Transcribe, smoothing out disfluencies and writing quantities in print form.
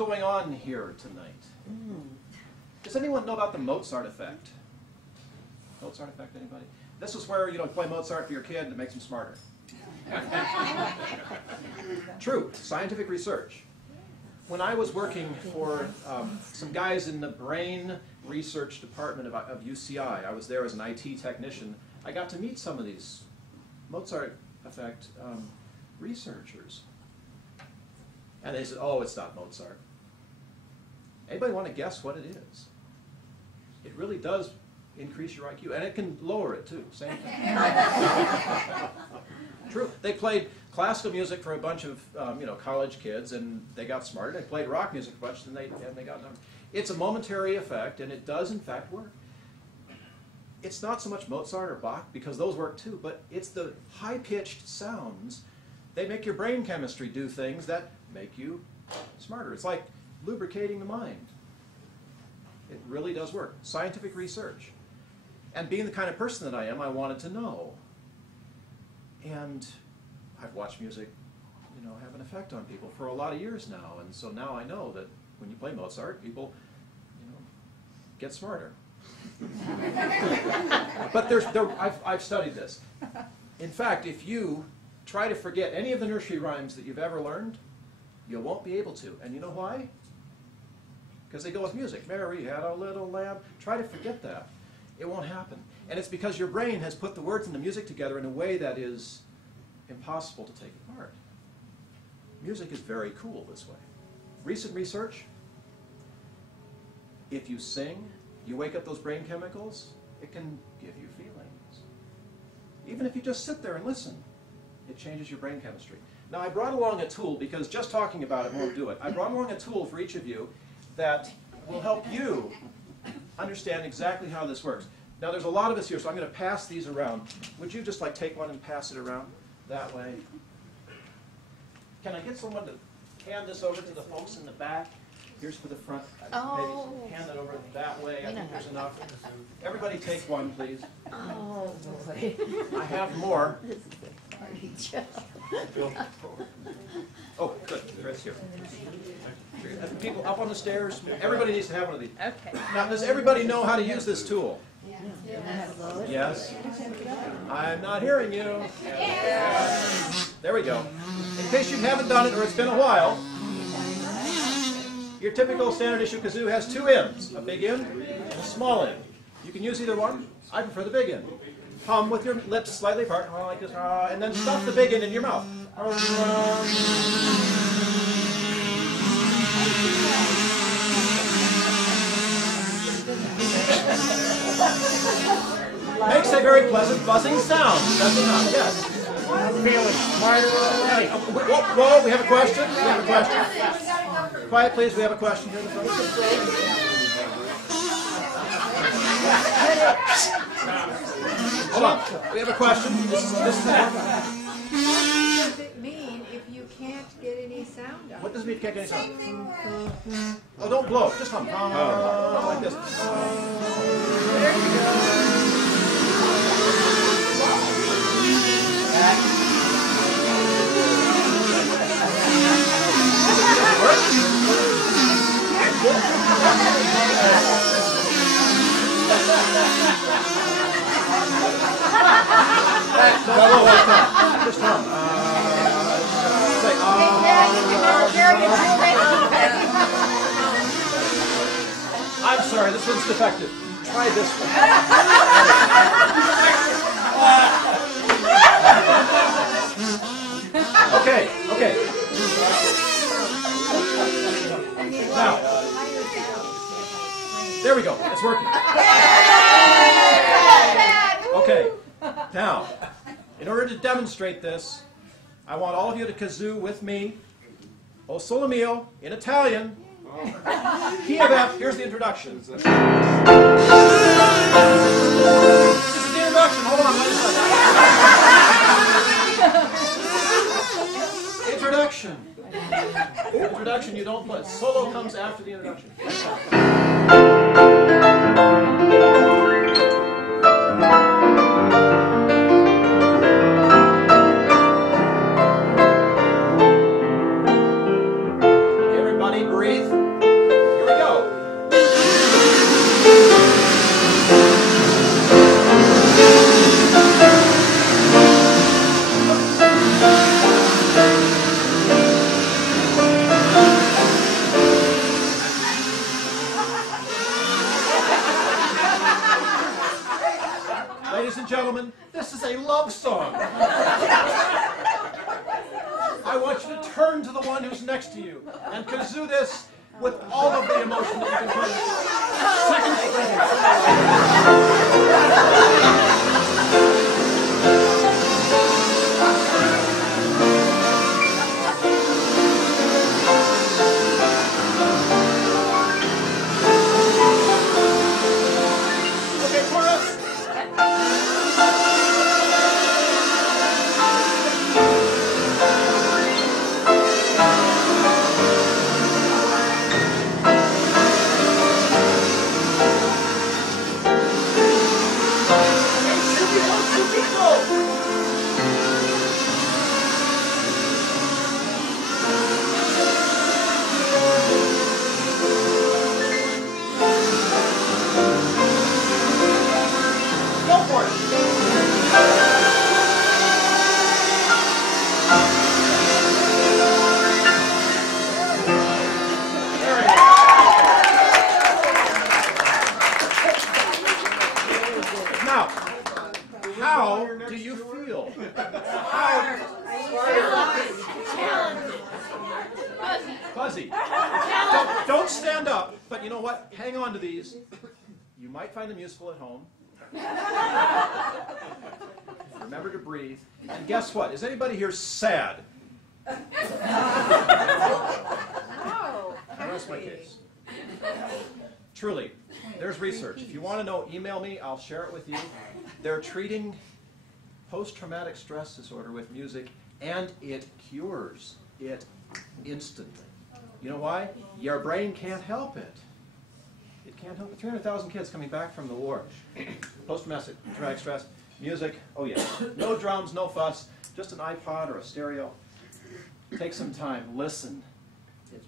going on here tonight? Does anyone know about the Mozart effect? Mozart effect, anybody? This is where, you know, you play Mozart for your kid and it makes them smarter. True, scientific research. When I was working for some guys in the brain research department of UCI, I was there as an IT technician, I got to meet some of these Mozart effect researchers. And they said, oh, it's not Mozart. Anybody want to guess what it is? It really does increase your IQ, and it can lower it too, same thing. True. They played classical music for a bunch of you know, college kids, and they got smarter. They played rock music a bunch, and they got number. It's a momentary effect, and it does in fact work. It's not so much Mozart or Bach, because those work too, but it's the high-pitched sounds. They make your brain chemistry do things that make you smarter. It's like lubricating the mind. It really does work. Scientific research. And being the kind of person that I am, I wanted to know. And I've watched music, you know, have an effect on people for a lot of years now. And so now I know that when you play Mozart, people, you know, get smarter. But I've studied this. In fact, if you try to forget any of the nursery rhymes that you've ever learned, you won't be able to. And you know why? Because they go with music. Mary had a little lamb. Try to forget that. It won't happen. And it's because your brain has put the words and the music together in a way that is impossible to take apart. Music is very cool this way. Recent research, if you sing, you wake up those brain chemicals, it can give you feelings. Even if you just sit there and listen, it changes your brain chemistry. Now, I brought along a tool, because just talking about it won't do it. I brought along a tool for each of you that will help you understand exactly how this works. Now, there's a lot of us here, so I'm going to pass these around. Would you just like take one and pass it around that way? Can I get someone to hand this over to the folks in the back? Here's for the front. Oh. Maybe hand it over that way. I think there's enough. Everybody take one, please. Oh, boy. I have more. This is a party job. Oh, good. Chris here. People up on the stairs. Everybody needs to have one of these. Okay. Now, does everybody know how to use this tool? Yes. Yes. I'm not hearing you. There we go. In case you haven't done it or it's been a while, your typical standard issue kazoo has two ends, a big end and a small end. You can use either one. I prefer the big end. Hum with your lips slightly apart, like this, and then stuff the big end in your mouth. Makes a very pleasant buzzing sound, does it not? Yes. Feeling smarter already. Whoa, we have a question? We have a question. Quiet, please. We have a question here in the front. Hold on. We have a question. This is What does it mean if you can't get any sound out? What does it mean you can't get any sound? Oh, don't blow. Just hum. Like this. There you go. Just hum. I'm sorry, this one's defective. Try this one. Okay. Now, there we go. It's working. Okay. Now, in order to demonstrate this, I want all of you to kazoo with me. O Sole Mio in Italian. Key of F. Here's the introduction. This is the introduction. Hold on. Introduction. Introduction, you don't play. Solo comes after the introduction. Everybody breathe. Ladies and gentlemen, this is a love song. I want you to turn to the one who's next to you and kazoo this with all of the emotion that you can put into it. Okay, chorus. Go for it. There you go. Now, how do you feel? Fuzzy. Don't stand up, but you know what? Hang on to these. You might find them useful at home. Remember to breathe. And guess what? Is anybody here sad? Oh, That's my case. Truly, there's research. If you want to know, email me. I'll share it with you. They're treating post-traumatic stress disorder with music, and it cures it instantly. You know why? Your brain can't help it. It can't help it. 300,000 kids coming back from the war. Post-traumatic stress, music, oh yeah. No drums, no fuss, just an iPod or a stereo. Take some time, listen. It's